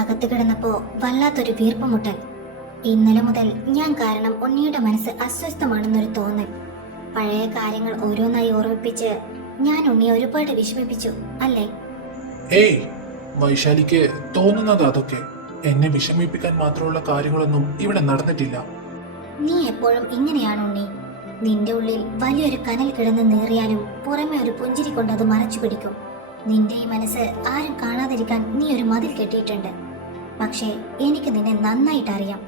അകത്ത് കിടന്നപ്പോ വല്ലാത്തൊരു വീർപ്പുമുട്ടൽ. ഇന്നലെ മുതൽ ഞാൻ കാരണം ഉണ്ണിയുടെ മനസ്സ് അസ്വസ്ഥമാണെന്നൊരു തോന്നൽ. പഴയ കാര്യങ്ങൾ ഓരോന്നായി ഓർമ്മിപ്പിച്ച് ഞാൻ ഉണ്ണിയെ ഒരുപാട് വിഷമിപ്പിച്ചു അല്ലേ? ഏയ്, വൈശാലിക്ക് തോന്നുന്നത് അതൊക്കെ. എന്നെ വിഷമിപ്പിക്കാൻ മാത്രമുള്ള കാര്യങ്ങളൊന്നും ഇവിടെ നടന്നിട്ടില്ല. നീ എപ്പോഴും ഇങ്ങനെയാണ് ഉണ്ണി. നിന്റെ ഉള്ളിൽ വലിയൊരു കനൽ കിടന്ന് നേറിയാലും പുറമെ ഒരു പുഞ്ചിരി കൊണ്ട് അത് മറച്ചു പിടിക്കും. നിന്റെ ഈ മനസ്സ് ആരും കാണാതിരിക്കാൻ നീ ഒരു മതിൽ കെട്ടിയിട്ടുണ്ട്. പക്ഷേ എനിക്ക് നിന്നെ നന്നായിട്ട് അറിയാം.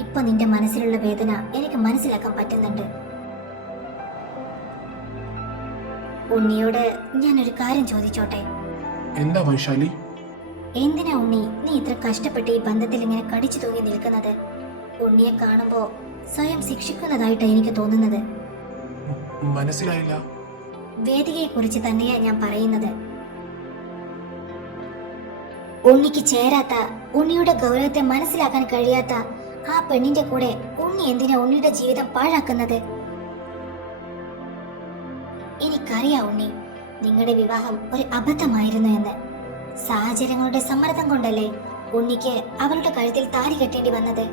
ഇപ്പൊ നിന്റെ മനസ്സിലുള്ള വേദന എനിക്ക് മനസ്സിലാക്കാൻ പറ്റുന്നുണ്ട്. ഉണ്ണിയോട് ഞാനൊരു കാര്യം ചോദിച്ചോട്ടെ? എന്താ വൈശാലി? എന്തിനാ ഉണ്ണി നീ ഇത്ര കഷ്ടപ്പെട്ട് ഈ ബന്ധത്തിൽ ഇങ്ങനെ കടിച്ചു തൂങ്ങി നിൽക്കുന്നത്? ഉണ്ണിയെ കാണുമ്പോ സ്വയം ശിക്ഷിക്കുന്നതായിട്ടാണ് എനിക്ക് തോന്നുന്നത്. മനസ്സിലായില്ല. വേദികയെ കുറിച്ച് തന്നെയാ ഞാൻ പറയുന്നത്. ഉണ്ണിക്ക് ചേരാത്ത, ഉണ്ണിയുടെ ഗൗരവത്തെ മനസ്സിലാക്കാൻ കഴിയാത്ത ആ പെണ്ണിന്റെ കൂടെ ഉണ്ണി എന്തിനാ ഉണ്ണിയുടെ ജീവിതം പാഴാക്കുന്നത്? എനിക്കറിയാം ഉണ്ണി, നിങ്ങളുടെ വിവാഹം ഒരു അബദ്ധമായിരുന്നു എന്ന്. സാഹചര്യങ്ങളുടെ സമ്മർദ്ദം കൊണ്ടല്ലേ ഉണ്ണിക്ക് അവളുടെ കഴുത്തിൽ താലി കെട്ടേണ്ടി വന്നത്.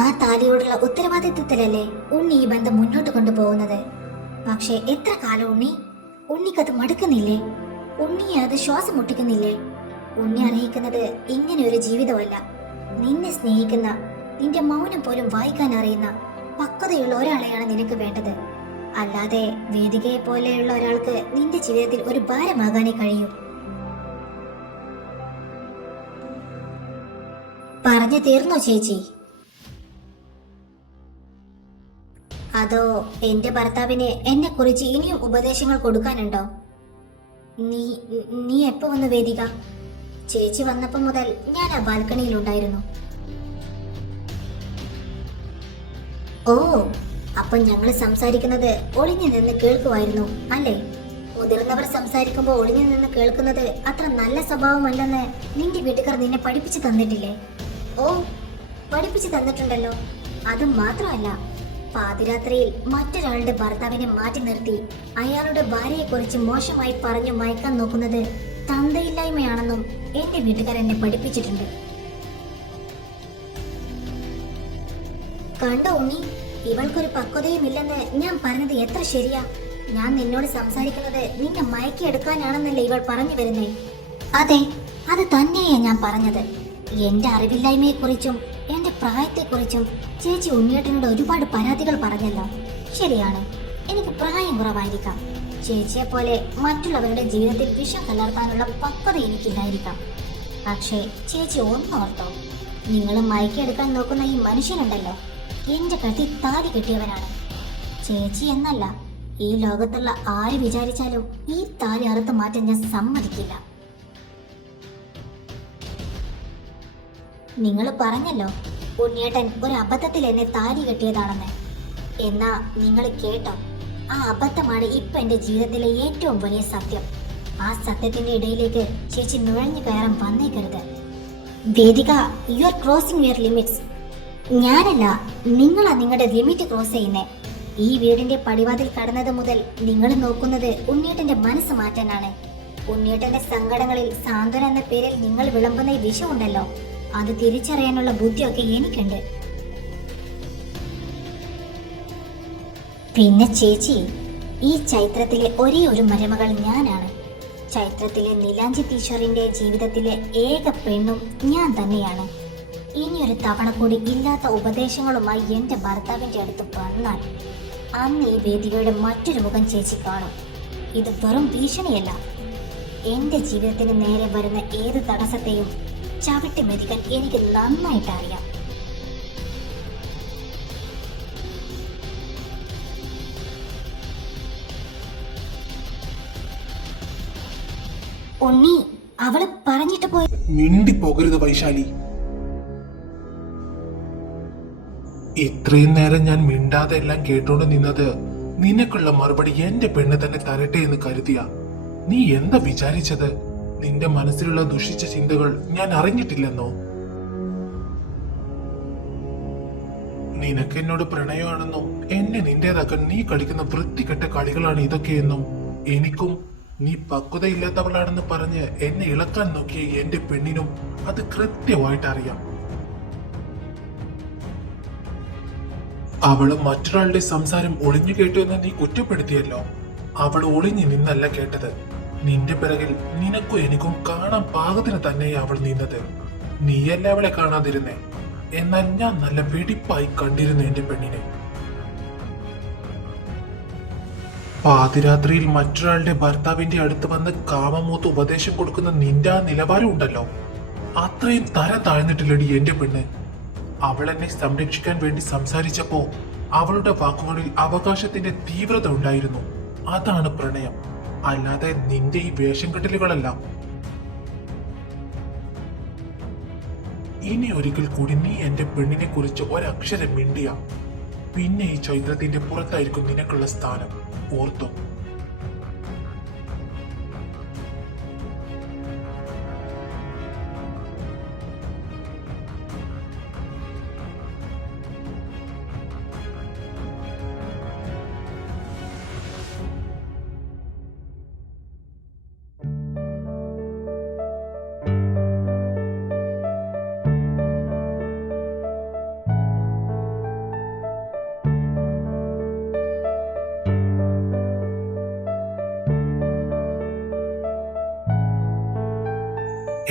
ആ താലിയോടുള്ള ഉത്തരവാദിത്വത്തിലല്ലേ ഉണ്ണി ഈ ബന്ധം മുന്നോട്ട് കൊണ്ടുപോകുന്നത്. പക്ഷെ എത്ര കാലം ഉണ്ണിക്കത് മടുക്കുന്നില്ലേ? ഉണ്ണിയെ അത് ശ്വാസം മുട്ടിക്കുന്നില്ലേ? ഉണ്ണി അർഹിക്കുന്നത് ഇങ്ങനെ ഒരു ജീവിതമല്ല. നിന്നെ സ്നേഹിക്കുന്ന, നിന്റെ മൗനം പോലും വായിക്കാൻ അറിയുന്ന പക്വതയുള്ള ഒരാളെയാണ് നിനക്ക് വേണ്ടത്. അല്ലാതെ വേദികയെ പോലെയുള്ള ഒരാൾക്ക് നിന്റെ ജീവിതത്തിൽ ഒരു ഭാരമാകാനേ കഴിയൂ. പറഞ്ഞു തീർന്നോ ചേച്ചി? അതോ എന്റെ ഭർത്താവിന് എന്നെ കുറിച്ച് ഇനിയും ഉപദേശങ്ങൾ കൊടുക്കാനുണ്ടോ? നീ എപ്പോ വന്നു വേദിക? ചേച്ചി വന്നപ്പോ മുതൽ ഞാൻ ആ ബാൽക്കണിയിലുണ്ടായിരുന്നു. ഓ, അപ്പൊ ഞങ്ങള് സംസാരിക്കുന്നത് ഒളിഞ്ഞു നിന്ന് കേൾക്കുമായിരുന്നു അല്ലേ? മുതിർന്നവർ സംസാരിക്കുമ്പോൾ ഒളിഞ്ഞു നിന്ന് കേൾക്കുന്നത് അത്ര നല്ല സ്വഭാവമല്ലെന്ന് നിന്റെ വീട്ടുകാർ നിന്നെ പഠിപ്പിച്ചു തന്നിട്ടില്ലേ? ഓ, പഠിപ്പിച്ചു തന്നിട്ടുണ്ടല്ലോ. അത് മാത്രമല്ല, പാതിരാത്രിയിൽ മറ്റൊരാളുടെ ഭർത്താവിനെ മാറ്റി നിർത്തി അയാളുടെ ഭാര്യയെ കുറിച്ച് മോശമായി പറഞ്ഞു മയക്കാൻ നോക്കുന്നത് തന്തയില്ലായ്മയാണെന്നും എന്റെ വീട്ടുകാർ എന്നെ പഠിപ്പിച്ചിട്ടുണ്ട്. കണ്ടോ ഉണ്ണി, ഇവൾക്കൊരു പക്വതയുമില്ലെന്ന് ഞാൻ പറഞ്ഞത് എത്ര ശരിയാ? ഞാൻ നിന്നോട് സംസാരിക്കുന്നത് നിന്നെ മയക്കിയെടുക്കാനാണെന്നല്ലേ ഇവൾ പറഞ്ഞു വരുന്നേ? അതെ, അത് തന്നെയാ ഞാൻ പറഞ്ഞത്. എന്റെ അറിവില്ലായ്മയെ കുറിച്ചും എന്റെ പ്രായത്തെക്കുറിച്ചും ചേച്ചി ഉണ്ണിയേട്ടനോട് ഒരുപാട് പരാതികൾ പറഞ്ഞല്ലോ. ശരിയാണ്, എനിക്ക് പ്രായം കുറവായിരിക്കാം. ചേച്ചിയെ പോലെ മറ്റുള്ളവരുടെ ജീവിതത്തിൽ വിഷം കലർത്താനുള്ള പക്വത എനിക്കില്ലായിരിക്കാം. പക്ഷേ ചേച്ചി ഒന്നോർത്തോ, നിങ്ങൾ മയക്കെടുക്കാൻ നോക്കുന്ന ഈ മനുഷ്യനുണ്ടല്ലോ, എന്റെ കഴുത്തിൽ താലി കെട്ടിയവനാണ്. ചേച്ചി എന്നല്ല, ഈ ലോകത്തുള്ള ആര് വിചാരിച്ചാലും ഈ താലി അറുത്ത് മാറ്റാൻ ഞാൻ സമ്മതിക്കില്ല. നിങ്ങൾ പറഞ്ഞല്ലോ ഉണ്ണിയേട്ടൻ ഒരു അബദ്ധത്തിൽ എന്നെ താലി കെട്ടിയതാണെന്ന്. എന്നാ നിങ്ങൾ കേട്ടോ, ആ അബദ്ധമാണ് ഇപ്പൊ എന്റെ ജീവിതത്തിലെ ഏറ്റവും വലിയ സത്യം. ആ സത്യത്തിന്റെ ഇടയിലേക്ക് ചേച്ചി നുഴഞ്ഞു കയറാൻ വന്നേക്കരുത്. Vedika, you are crossing your limits. ഞാനല്ല, നിങ്ങളാ നിങ്ങളുടെ ലിമിറ്റ് ക്രോസ് ചെയ്യുന്നേ. ഈ വീടിന്റെ പടിവാതിൽ കടന്നത് മുതൽ നിങ്ങൾ നോക്കുന്നത് ഉണ്ണിയേട്ടന്റെ മനസ്സ് മാറ്റാനാണ്. ഉണ്ണിയേട്ടന്റെ സങ്കടങ്ങളിൽ സാന്ത്വന എന്ന പേരിൽ നിങ്ങൾ വിളമ്പുന്ന ഈ വിഷമുണ്ടല്ലോ, അത് തിരിച്ചറിയാനുള്ള ബുദ്ധിയൊക്കെ എനിക്കുണ്ട്. പിന്നെ ചേച്ചി, ഈ ചൈത്രത്തിലെ ഒരേ ഒരു മരുമകൾ ഞാനാണ്. ചൈത്രത്തിലെ നീലാഞ്ചി ടീച്ചറിന്റെ ജീവിതത്തിലെ ഏക പെണ്ണും ഞാൻ തന്നെയാണ്. ഇനിയൊരു തവണ കൂടി ഇല്ലാത്ത ഉപദേശങ്ങളുമായി എന്റെ ഭർത്താവിന്റെ അടുത്ത് വന്നാൽ അന്ന് ഈ വേദികയുടെ മറ്റൊരു മുഖം ചേച്ചി കാണും. ഇത് വെറും ഭീഷണിയല്ല. എന്റെ ജീവിതത്തിന് നേരെ വരുന്ന ഏത് തടസ്സത്തെയും ചവിട്ടി മെതിക്കാൻ എനിക്ക് നന്നായിട്ട് അറിയാം. ഉണ്ണി, അവള് പറഞ്ഞിട്ട് പോയി. മിണ്ടി പോകരുത് വൈശാലി. ഇത്രയും നേരം ഞാൻ മിണ്ടാതെ എല്ലാം കേട്ടോണ്ട് നിന്നത് നിനക്കുള്ള മറുപടി എന്റെ പെണ്ണ് തന്നെ തരട്ടെ എന്ന് കരുതിയ. നീ എന്താ വിചാരിച്ചത്? നിന്റെ മനസ്സിലുള്ള ദുഷിച്ച ചിന്തകൾ ഞാൻ അറിഞ്ഞിട്ടില്ലെന്നോ? നിനക്ക് എന്നോട് പ്രണയമാണെന്നും എന്നെ നിന്റേതാക്കാൻ നീ കളിക്കുന്ന വൃത്തികെട്ട കളികളാണ് ഇതൊക്കെയെന്നും എനിക്കും നീ പക്വതയില്ലാത്തവളാണെന്ന് പറഞ്ഞ് എന്നെ ഇളക്കാൻ നോക്കിയ എന്റെ പെണ്ണിനും അത് കൃത്യമായിട്ട് അറിയാം. അവള് മറ്റൊരാളുടെ സംസാരം ഒളിഞ്ഞു കേട്ടു എന്ന് നീ കുറ്റപ്പെടുത്തിയല്ലോ. അവൾ ഒളിഞ്ഞു നിന്നല്ല കേട്ടത്. നിന്റെ പിറകിൽ നിനക്കും എനിക്കും കാണാൻ പാകത്തിന് തന്നെയാ അവൾ നിന്നത്. നീയല്ല അവളെ കാണാതിരുന്നേ. എന്നാൽ ഞാൻ നല്ല വെടിപ്പായി കണ്ടിരുന്നു എന്റെ പെണ്ണിനെ. പാതിരാത്രിയിൽ മറ്റൊരാളുടെ ഭർത്താവിന്റെ അടുത്ത് വന്ന് കാമമൂത്ത് ഉപദേശം കൊടുക്കുന്ന നിന്റെ ആ നിലവാരം ഉണ്ടല്ലോ, അത്രയും തരം താഴ്ന്നിട്ടില്ലടി എന്റെ പെണ്ണ്. അവൾ എന്നെ സംരക്ഷിക്കാൻ വേണ്ടി സംസാരിച്ചപ്പോ അവളുടെ വാക്കുകളിൽ അവകാശത്തിന്റെ തീവ്രത ഉണ്ടായിരുന്നു. അതാണ് പ്രണയം, അല്ലാതെ നിന്റെ ഈ വേഷം കെട്ടലുകളല്ല. ഇനി ഒരിക്കൽ കൂടി നീ എന്റെ പെണ്ണിനെ കുറിച്ച് ഒരക്ഷരം മിണ്ടിയ പിന്നെ ഈ ചൈത്രത്തിന്റെ പുറത്തായിരിക്കും നിനക്കുള്ള സ്ഥാനം. ഓർത്തോ?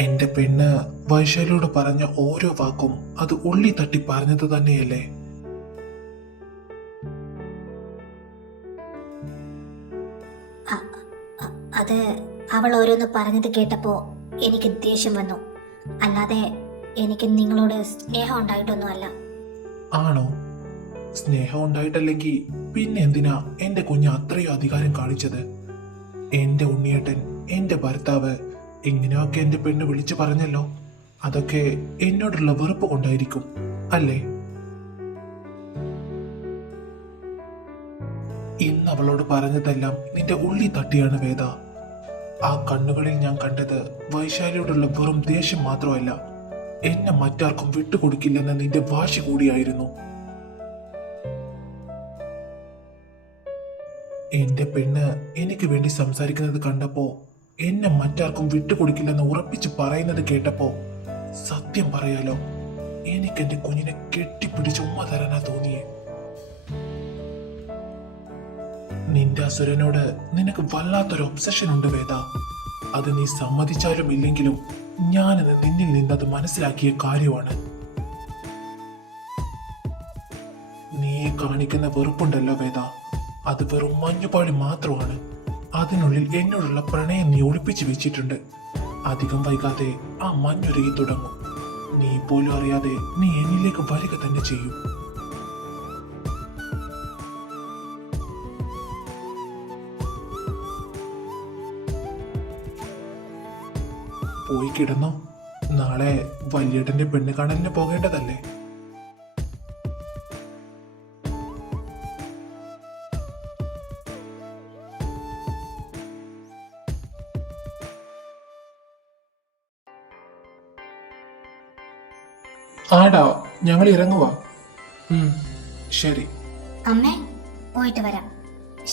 എന്റെ പെണ്ണ് വൈശാലിയോട് പറഞ്ഞ ഓരോ വാക്കും അത് ഉള്ളി തട്ടി പറഞ്ഞത് തന്നെയല്ലേ? അത് അവൾ ഓരോന്ന് പറഞ്ഞത് കേട്ടപ്പോ എനിക്ക് ദേഷ്യം വന്നു. അല്ലാതെ എനിക്ക് നിങ്ങളോട് സ്നേഹം ഉണ്ടായിട്ടൊന്നുമല്ല. ആണോ? സ്നേഹം ഉണ്ടായിട്ടല്ലെങ്കിൽ പിന്നെ എന്തിനാ എന്റെ കുഞ്ഞ് അത്രയും അധികാരം കാണിച്ചത്? എന്റെ ഉണ്ണിയേട്ടൻ, എന്റെ ഭർത്താവ്, ഇങ്ങനെയൊക്കെ എന്റെ പെണ്ണ് വിളിച്ചു പറഞ്ഞല്ലോ. അതൊക്കെ എന്നോടുള്ള വെറുപ്പ് കൊണ്ടായിരിക്കും അല്ലേ? ഇന്ന് അവളോട് പറഞ്ഞതെല്ലാം നിന്റെ ഉള്ളി തട്ടിയാണ് വേദ. ആ കണ്ണുകളിൽ ഞാൻ കണ്ടത് വൈശാലിയോടുള്ള വെറും ദേഷ്യം മാത്രമല്ല, എന്നെ മറ്റാർക്കും വിട്ടുകൊടുക്കില്ലെന്ന നിന്റെ വാശി കൂടിയായിരുന്നു. എന്റെ പെണ്ണ് എനിക്ക് വേണ്ടി സംസാരിക്കുന്നത് കണ്ടപ്പോ, എന്നെ മറ്റാർക്കും വിട്ടുകൊടുക്കില്ലെന്ന് ഉറപ്പിച്ച് പറയുന്നത് കേട്ടപ്പോ, സത്യം പറയാലോ, എനിക്ക് എന്റെ കുഞ്ഞിനെ കെട്ടിപ്പിടിച്ച് ഉമ്മ തരാനാ തോന്നിയേ. നിന്റെ അസുരനോട് നിനക്ക് വല്ലാത്തൊരു ഒബ്സഷൻ ഉണ്ട് വേദ. അത് നീ സമ്മതിച്ചാലും ഇല്ലെങ്കിലും ഞാനിന്ന് നിന്നിൽ നിന്നത് മനസ്സിലാക്കിയ കാര്യമാണ്. നീ കാണിക്കുന്ന വെറുപ്പുണ്ടല്ലോ വേദ, അത് വെറും മഞ്ഞുപാളി മാത്രമാണ്. അതിനുള്ളിൽ എന്നോടുള്ള പ്രണയം നീ ഒളിപ്പിച്ചു വെച്ചിട്ടുണ്ട്. അധികം വൈകാതെ ആ മഞ്ഞുരുകി തുടങ്ങും. നീ പോലും അറിയാതെ നീ എന്നിലേക്ക് വരിക തന്നെ ചെയ്യും. പോയി കിടന്നോ. നാളെ വല്യേട്ടന്റെ പെണ്ണ് കാണലിന് പോകേണ്ടതല്ലേ? ആടാ, ഞങ്ങൾ ഇറങ്ങുവാ. ശരി അമ്മേ, പോയിട്ട് വരാം.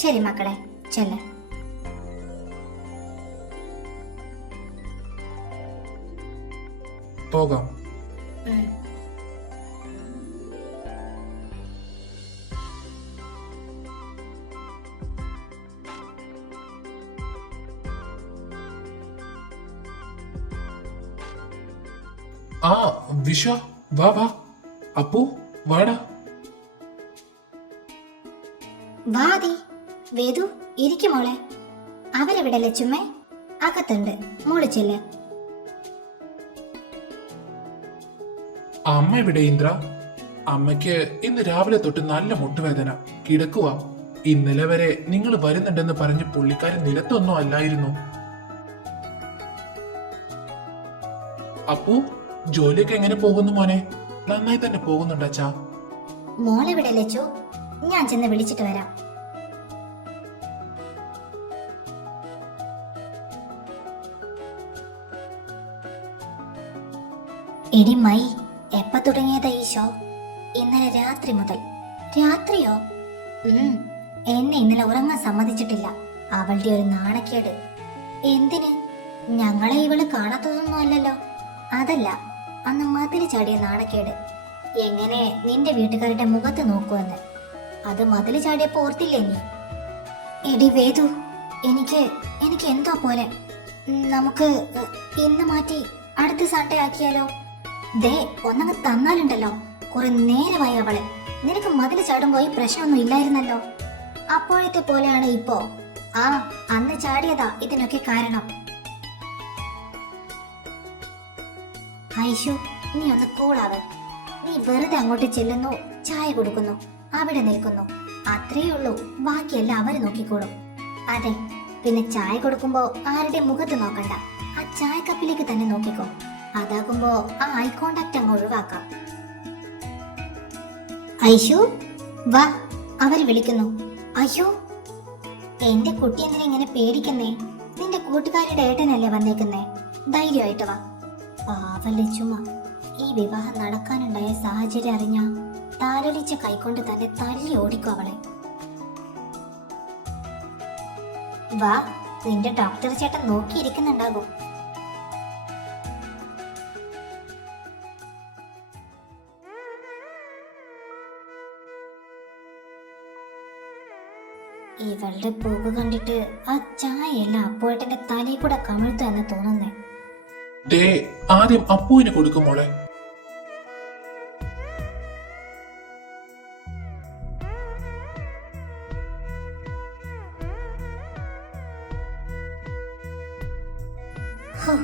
ശരി മക്കളെ, ചെല്ല്. പോകാം. ആ വിശ്വ, വാ വാ. അപ്പു, വാടാ. വാതി. വേദു, ഇരിക്കും മോളെ. അവരെവിടെ ലച്ചുമ്മേ? അകത്തുണ്ട്, മോള് ചെല്ല്. അമ്മ എവിടെ ഇന്ദ്ര? അമ്മയ്ക്ക് ഇന്ന് രാവിലെ തൊട്ട് നല്ല മുട്ടുവേദന, കിടക്കുവാ. ഇന്നലെ വരെ നിങ്ങൾ വരുന്നുണ്ടെന്ന് പറഞ്ഞ് പുള്ളിക്കാരൻ നിലത്തൊന്നും അല്ലായിരുന്നു. അപ്പു, ജോലിയൊക്കെ എങ്ങനെ പോകുന്നു മോനെ? നന്നായി തന്നെ പോകുന്നുണ്ട് അച്ഛാ. മോളെവിടെ ലച്ചു? ഞാൻ ചെന്ന് വിളിച്ചിട്ട് വരാം. എടി മൈ, എപ്പ തുടങ്ങിയതാ ഈ ഷോ? ഇന്നലെ രാത്രി മുതൽ. രാത്രിയോ? എന്നെ ഇന്നലെ ഉറങ്ങാൻ സമ്മതിച്ചിട്ടില്ല. അവളുടെ ഒരു നാണക്കേട്. എന്തിന്? ഞങ്ങളെ ഇവള് കാണാത്തതൊന്നും അല്ലല്ലോ. അതല്ല, അന്ന് മതില് ചാടിയ നാണക്കേട് എങ്ങനെ നിന്റെ വീട്ടുകാരുടെ മുഖത്ത് നോക്കുമെന്ന്. അത് മതില് ചാടിയപ്പോ ഓർത്തില്ലേ നീ? എടി വേദു, എനിക്ക് എനിക്ക് എന്തോ പോലെ. നമുക്ക് ഇന്ന് മാറ്റി അടുത്ത സൺഡേ ആക്കിയാലോ? ദേ ഒന്നങ്ങ് തന്നാലുണ്ടല്ലോ. കുറെ നേരമായി അവള്. നിനക്ക് മതില് ചാടുമ്പോ ഈ പ്രശ്നമൊന്നും ഇല്ലായിരുന്നല്ലോ. അപ്പോഴത്തെ പോലെയാണ് ഇപ്പോ. ആ, അന്ന് ചാടിയതാ ഇതിനൊക്കെ കാരണം. ഐഷു, നീ ഒന്ന് കൂളാവ്. നീ വെറുതെ അങ്ങോട്ട് ചെല്ലുന്നു, ചായ കൊടുക്കുന്നു, അവിടെ നിൽക്കുന്നു, അത്രേ ഉള്ളൂ. ബാക്കിയെല്ലാം അവര് നോക്കിക്കോളും. അതെ, പിന്നെ ചായ കൊടുക്കുമ്പോ ആരുടെ മുഖത്ത് നോക്കണ്ട, ആ ചായ കപ്പിലേക്ക് തന്നെ നോക്കിക്കോ. അതാകുമ്പോ ആ ഐ കോണ്ടാക്ട് അങ്ങ് ഒഴിവാക്കാം. ഐഷു, വാ, അവര് വിളിക്കുന്നു. അയ്യോ, എന്റെ കുട്ടി എന്തിനാ ഇങ്ങനെ പേടിക്കുന്നേ? നിന്റെ കൂട്ടുകാരുടെ ഏട്ടനല്ലേ വന്നേക്കുന്നേ? ധൈര്യമായിട്ട് വാ. പാവല്ലേ ചുമ. ഈ വിവാഹം നടക്കാനുണ്ടായ സാഹചര്യം അറിഞ്ഞ താലോലിച്ച കൈകൊണ്ട് തന്നെ തല്ലി ഓടിക്കും അവളെ. വാ, നിന്റെ ഡോക്ടർ ചേട്ടൻ നോക്കിയിരിക്കുന്നുണ്ടാകും. ഇവളുടെ പോക്ക് കണ്ടിട്ട് ആ ചായയെല്ലാം അപ്പോഴത്തെ തലയിൽ കൂടെ കമിഴ്ത്തു എന്ന് തോന്നുന്നേ. ദേ, ആദ്യം അപ്പുവിന് കൊടുക്കും മോളെ. ഹോ,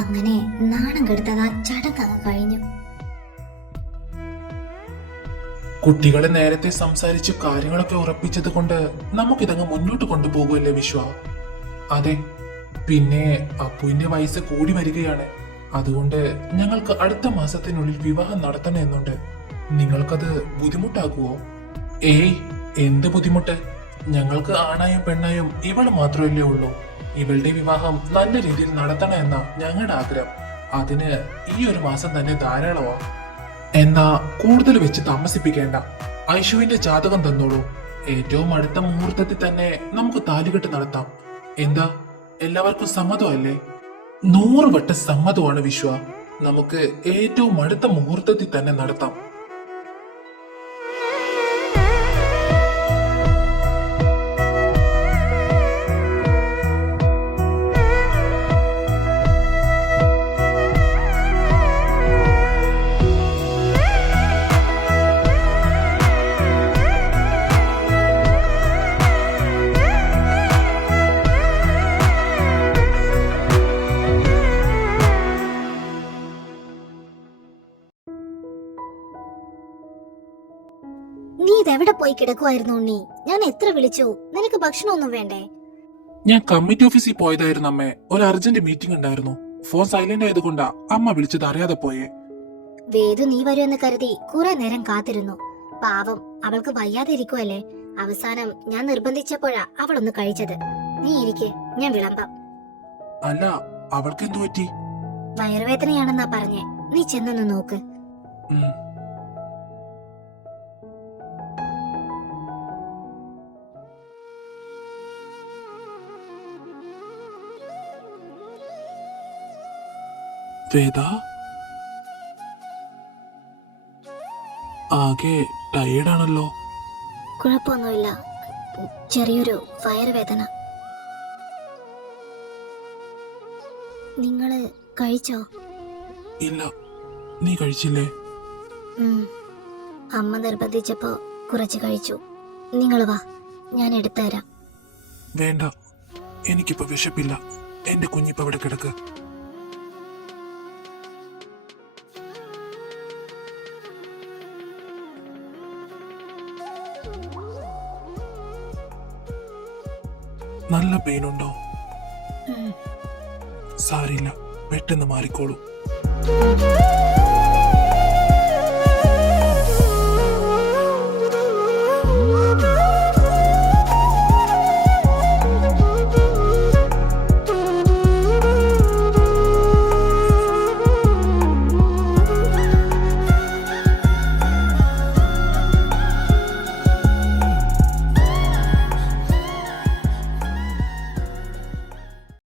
അങ്ങനെ നാണം കെടുത്തത് ആ ചടങ്ങ് കഴിഞ്ഞു. കുട്ടികളെ നേരത്തെ സംസാരിച്ച് കാര്യങ്ങളൊക്കെ ഉറപ്പിച്ചത് കൊണ്ട് നമുക്കിതങ്ങ് മുന്നോട്ട് കൊണ്ടുപോകുമല്ലേ വിശ്വ? അതെ, പിന്നെ അപ്പുവിന്റെ വയസ്സ് കൂടി വരികയാണ്. അതുകൊണ്ട് ഞങ്ങൾക്ക് അടുത്ത മാസത്തിനുള്ളിൽ വിവാഹം നടത്തണമെന്നുണ്ട്. നിങ്ങൾക്കത് ബുദ്ധിമുട്ടാകുമോ? ഏയ്, എന്ത് ബുദ്ധിമുട്ട്? ഞങ്ങൾക്ക് ആണായും പെണ്ണായും ഇവള് മാത്രമല്ലേ ഉള്ളൂ. ഇവളുടെ വിവാഹം നല്ല രീതിയിൽ നടത്തണമെന്ന ഞങ്ങളുടെ ആഗ്രഹം. അതിന് ഈ ഒരു മാസം തന്നെ ധാരാളമാ. എന്നാ കൂടുതൽ വെച്ച് താമസിപ്പിക്കേണ്ട. ഐഷുവിന്റെ ജാതകം തന്നോളൂ. ഏറ്റവും അടുത്ത മുഹൂർത്തത്തിൽ തന്നെ നമുക്ക് താലികെട്ട് നടത്താം. എന്താ, എല്ലാവർക്കും സമ്മതമല്ലേ? 100 വട്ടം സമ്മതമാണ് വിശ്വ. നമുക്ക് ഏറ്റവും അടുത്ത മുഹൂർത്തത്തിൽ തന്നെ നടത്താം. നീ ഇതെവിടെ പോയി കിടക്കുമായിരുന്നു ഉണ്ണി? ഞാൻ എത്ര വിളിച്ചു. നിനക്ക് ഭക്ഷണമൊന്നും വേണ്ടേ? ഞാൻ കമ്മിറ്റി ഓഫീസിൽ പോയതായിരുന്നു അമ്മേ. ഒരു അർജന്റ് മീറ്റിംഗ് ഉണ്ടായിരുന്നു. ഫോൺ സൈലന്റ് ആയതുകൊണ്ടാ അമ്മ വിളിച്ചത് അറിയാതെ പോയേ. വേദു നീ വരുമെന്ന് കരുതി കുറെ നേരം കാത്തിരുന്നു. പാവം, അവൾക്ക് വയ്യാതെ ഇരിക്കുവല്ലേ. അവസാനം ഞാൻ നിർബന്ധിച്ചപ്പോഴാ അവളൊന്ന് കഴിച്ചത്. നീ ഇരിക്കെ, ഞാൻ വിളമ്പാം. അല്ല, അവൾക്ക് എന്തു പറ്റി? വയറുവേദനയാണെന്നാ പറഞ്ഞേ. നീ ചെന്നൊന്ന് നോക്ക്. വേദ, ആകെ ടയേർഡാണല്ലോ. കുഴപ്പമൊന്നുമില്ല, ചെറിയൊരു വയറുവേദന. നിങ്ങള് കഴിച്ചോ? ഇല്ല, നീ കഴിച്ചില്ലേ? അമ്മ നിർബന്ധിച്ചപ്പോ കുറച്ച് കഴിച്ചു. നിങ്ങൾ വാ, ഞാൻ എടുത്തുതരാം. വേണ്ട, എനിക്കിപ്പോ വിശപ്പില്ല. എന്റെ കുഞ്ഞിപ്പോ അവിടെ കിടക്ക്. നല്ല പെയിൻ ഉണ്ടോ? ഉം. സാരില്ല, പെട്ടെന്ന് മാറിക്കോളൂ.